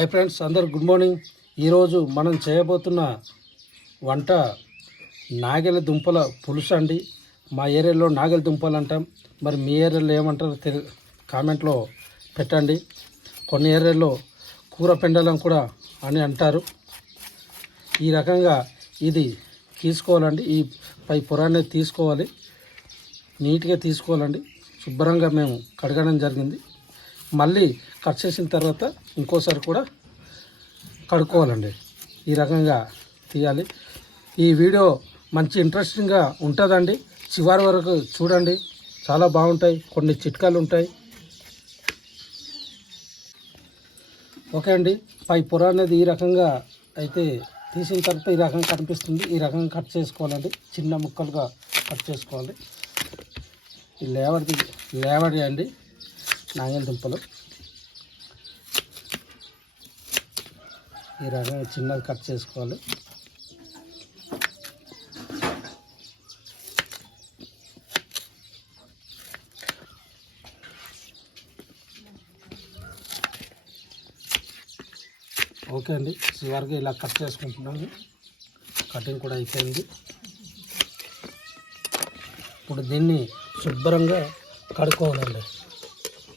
Hi friends అందరు good morning. ఈరోజు మనం చేయబోతున్న వంట నాగెల దుంపల పులుసు అండి. మా ఏరియాలో నాగెల దుంపలు అంటాం. మరి మీ ఏరియాలో ఏమంటారో తెలి కామెంట్లో పెట్టండి. కొన్ని ఏరియాలో కూర పెండలం కూడా అని అంటారు. ఈ రకంగా ఇది తీసుకోవాలండి. ఈ పై పొరాన్ని తీసుకోవాలి. నీట్గా తీసుకోవాలండి. శుభ్రంగా మేము కడగడం జరిగింది. మళ్ళీ కట్ చేసిన తర్వాత ఇంకోసారి కూడా కడుక్కోవాలండి. ఈ రకంగా తీయాలి. ఈ వీడియో మంచి ఇంట్రెస్టింగ్గా ఉంటుందండి. చివరి వరకు చూడండి. చాలా బాగుంటాయి. కొన్ని చిట్కాలు ఉంటాయి. ఓకే అండి. పై పొర అనేది ఈ రకంగా అయితే తీసిన తర్వాత ఈ రకంగా కనిపిస్తుంది. ఈ రకంగా కట్ చేసుకోవాలండి. చిన్న ముక్కలుగా కట్ చేసుకోవాలి. ఈ లేవడి లేవడి అండి. నాగల దుంపలు. ఈ రకంగా చిన్నది కట్ చేసుకోవాలి. ఓకే అండి చివరికి ఇలా కట్ చేసుకుంటున్నాము కటింగ్ కూడా అయిపోయింది. ఇప్పుడు దీన్ని శుభ్రంగా కడుక్కోవాలండి.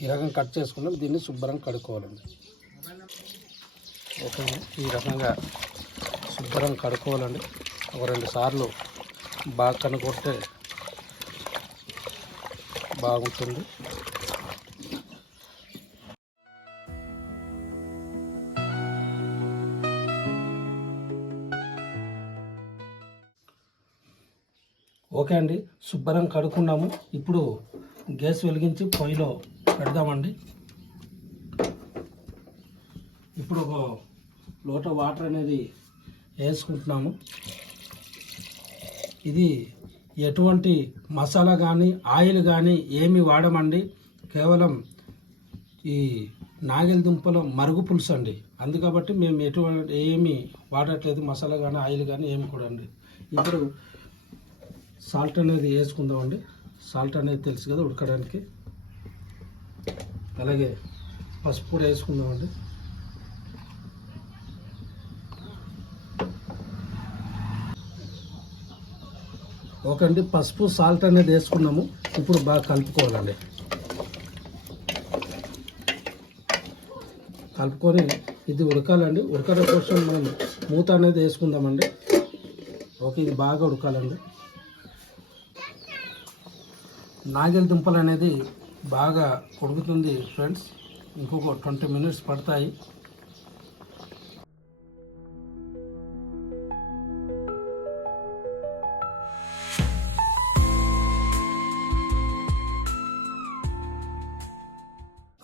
ఈ రకం కట్ చేసుకున్నాం దీన్ని శుభ్రంగా కడుక్కోవాలండి. ఓకే ఈ రకంగా శుభ్రం కడుక్కోవాలండి. ఒక రెండు సార్లు బాగా కనుక్కొస్తే బాగుంటుంది. ఓకే అండి శుభ్రం కడుక్కున్నాము. ఇప్పుడు గ్యాస్ వెలిగించి పొయ్యిలో పెడదామండి. ఇప్పుడు ఒక లోట వాటర్ అనేది వేసుకుంటున్నాము. ఇది ఎటువంటి మసాలా కానీ ఆయిల్ కానీ ఏమి వాడమండి. కేవలం ఈ నాగెల దుంపల మరుగు పులుసు అండి. అందుకబట్టి మేము ఎటువంటి ఏమి వాడట్లేదు మసాలా కానీ ఆయిల్ కానీ ఏమి కూడా అండి. ఇప్పుడు సాల్ట్ అనేది వేసుకుందామండి. సాల్ట్ అనేది తెలుసు కదా ఉడకడానికి. అలాగే పసుపు కూడా వేసుకుందామండి. ఓకే అండి పసుపు సాల్ట్ అనేది వేసుకున్నాము. ఇప్పుడు బాగా కలుపుకోవాలండి. కలుపుకొని ఇది ఉడకాలండి. ఉడకడం కోసం మనం మూత అనేది వేసుకుందామండి. ఓకే ఇది బాగా ఉడకాలండి. నాగలి దుంపలు అనేది బాగా ఉడుకుతుంది ఫ్రెండ్స్. ఇంకొక ట్వంటీ మినిట్స్ పడతాయి.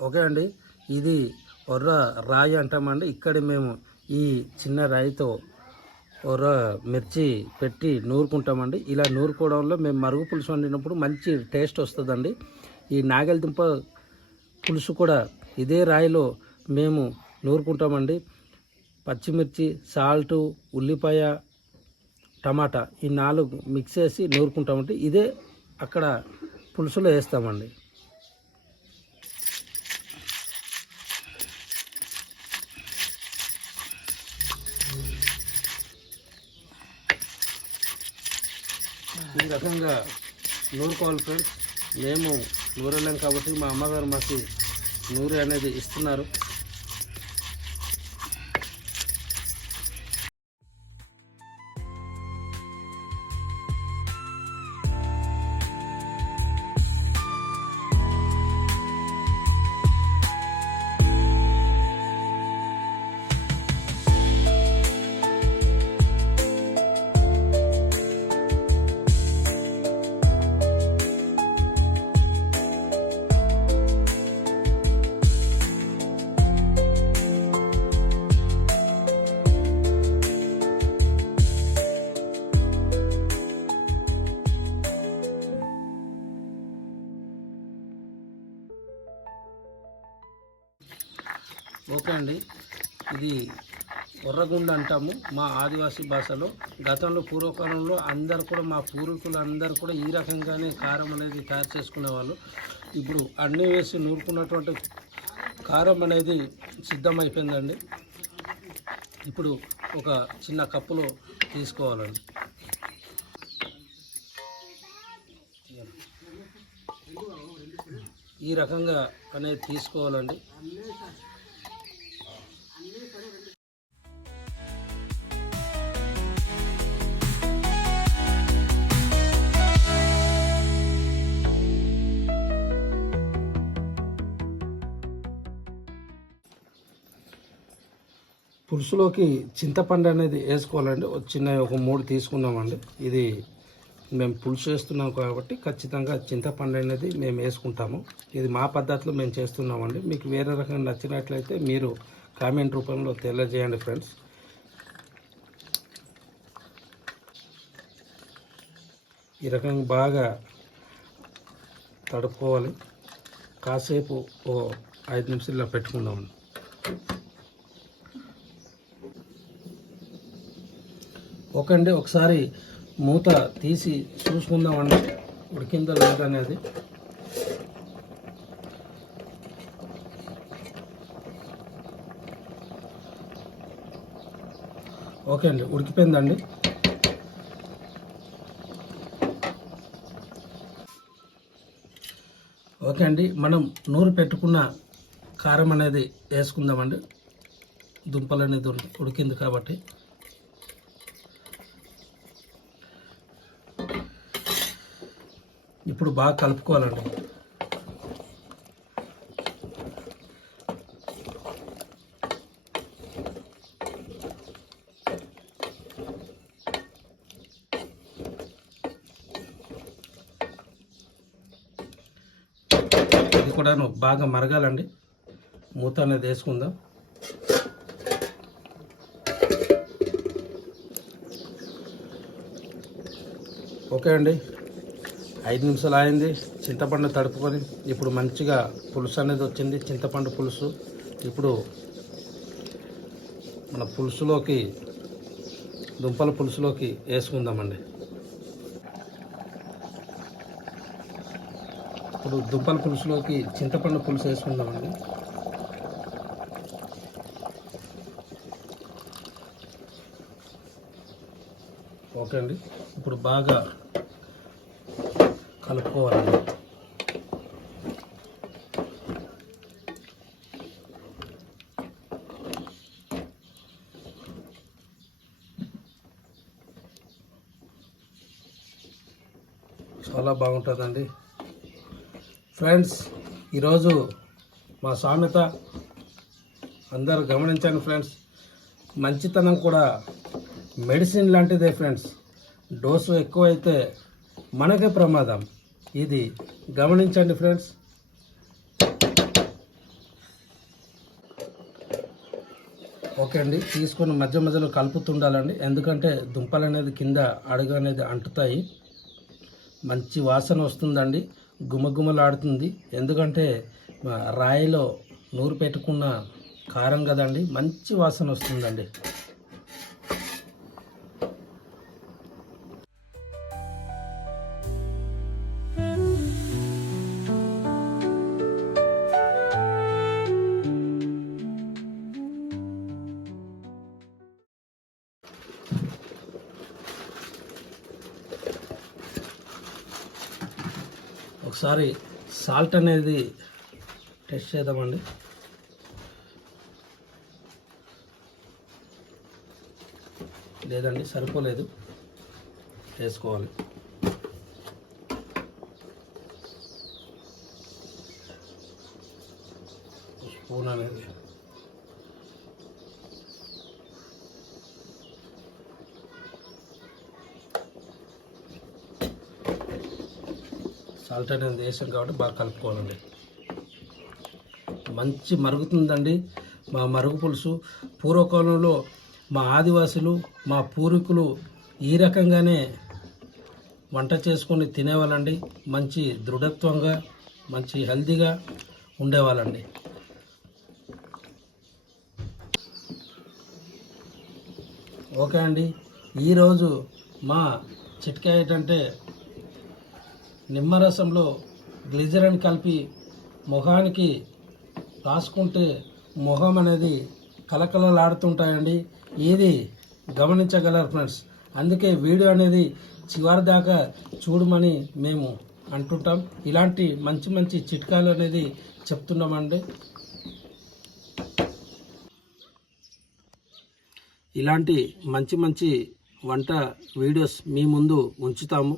ఓకే అండి. ఇది ఒర్ర రాయి అంటామండి. ఇక్కడ మేము ఈ చిన్న రాయితో ఒర్ర మిర్చి పెట్టి నూరుకుంటామండి. ఇలా నూరుకోవడంలో మేము మరుగు పులుసు వండినప్పుడు మంచి టేస్ట్ వస్తుందండి. ఈ నాగలిదుంప పులుసు కూడా ఇదే రాయిలో మేము నూరుకుంటామండి. పచ్చిమిర్చి సాల్టు ఉల్లిపాయ టమాటా ఈ నాలుగు మిక్స్ చేసి నూరుకుంటామండి. ఇదే అక్కడ పులుసులో వేస్తామండి. ఈ రకంగా నూరుకోవాలి ఫ్రెండ్స్ మేము నూరెళ్ళాం కాబట్టి మా అమ్మగారు మాకు నూరు అనేది ఇస్తున్నారు. ఓకే అండి. ఇది ఎర్రగుండ అంటాము మా ఆదివాసీ భాషలో. గతంలో పూర్వకాలంలో అందరు కూడా మా పూర్వీకులు అందరు కూడా ఈ రకంగానే కారం అనేది తయారు చేసుకునేవాళ్ళు. ఇప్పుడు అన్నీ వేసి నూరుకున్నటువంటి కారం అనేది సిద్ధమైపోయిందండి. ఇప్పుడు ఒక చిన్న కప్పులో తీసుకోవాలండి. ఈ రకంగా అనేది తీసుకోవాలండి. పులుసులోకి చింతపండు అనేది వేసుకోవాలండి. ఒక చిన్న ఒక మూడు తీసుకున్నామండి. ఇది మేము పులుసు వేస్తున్నాం కాబట్టి ఖచ్చితంగా చింతపండు అనేది మేము వేసుకుంటాము. ఇది మా పద్ధతిలో మేము చేస్తున్నామండి. మీకు వేరే రకంగా నచ్చినట్లయితే మీరు కామెంట్ రూపంలో తెలియజేయండి ఫ్రెండ్స్. ఈ రకంగా బాగా తడుపుకోవాలి. కాసేపు ఓ ఐదు నిమిషాల్లో పెట్టుకుందామండి. ఓకే అండి ఒకసారి మూత తీసి చూసుకుందామండి. ఉడికిందో లేదా అనేది. ఓకే అండి ఉడికిపోయిందండి. ఓకే అండి మనం నూరు పెట్టుకున్న కారం అనేది వేసుకుందామండి. దుంపలు అనేది ఉడికింది కాబట్టి. ఇప్పుడు బాగా కలుపుకోవాలండి. ఇది కూడా బాగా మరగాలండి. మూత అనేది వేసుకుందాం. ఓకే అండి. ఐదు నిమిషాలు అయింది చింతపండు తడుపుకొని ఇప్పుడు మంచిగా పులుసు అనేది వచ్చింది. చింతపండు పులుసు ఇప్పుడు మన పులుసులోకి దుంపల పులుసులోకి వేసుకుందామండి. ఇప్పుడు దుంపల పులుసులోకి చింతపండు పులుసు వేసుకుందామండి. ఓకే అండి. ఇప్పుడు బాగా కలుపుకోవాలండి. చాలా బాగుంటుందండి. ఫ్రెండ్స్ ఈరోజు మా సామెత అందరూ గమనించండి ఫ్రెండ్స్. మంచితనం కూడా మెడిసిన్ లాంటిదే ఫ్రెండ్స్. డోసు ఎక్కువైతే మనకే ప్రమాదం. ఇది గమనించండి ఫ్రెండ్స్. ఓకే అండి తీసుకొని మధ్య మధ్యలో కలుపుతుండాలండి. ఎందుకంటే దుంపలు అనేది కింద అడుగు అనేది అంటుతాయి. మంచి వాసన వస్తుందండి గుమగుమలాడుతుంది. ఎందుకంటే రాయిలో నూరు పెట్టుకున్న కారం కదండి మంచి వాసన వస్తుందండి. ఒకసారి సాల్ట్ అనేది టెస్ట్ చేద్దామండి. లేదండి సరిపోలేదు. వేసుకోవాలి. స్పూన్ అనేది సాల్ట్ వేసాం కాబట్టి బాగా కలుపుకోవాలండి. మంచి మరుగుతుందండి. మా మరుగు పులుసు. పూర్వకాలంలో మా ఆదివాసులు మా పూర్వీకులు ఈ రకంగానే వంట చేసుకొని తినేవాళ్ళండి. మంచి దృఢత్వంగా మంచి హెల్తీగా ఉండేవాళ్ళండి. ఓకే అండి. ఈరోజు మా చిట్కా ఏంటంటే నిమ్మరసంలో గ్లిజరిన్ కలిపి ముఖానికి రాసుకుంటే ముఖం అనేది కలకలలాడుతుంటాయండి ఇది గమనించగలరు ఫ్రెండ్స్? అందుకే వీడియో అనేది చివరి దాకా చూడమని మేము అంటుంటాం. ఇలాంటి మంచి మంచి చిట్కాలు అనేది చెప్తున్నామండి. ఇలాంటి మంచి మంచి వంట వీడియోస్ మీ ముందు ఉంచుతాము.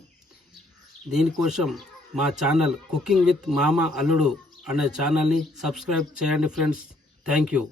దీనికోసం మా ఛానల్ కుకింగ్ విత్ మామ అల్లుడు అనే ఛానల్ని సబ్స్క్రైబ్ చేయండి ఫ్రెండ్స్. Thank you.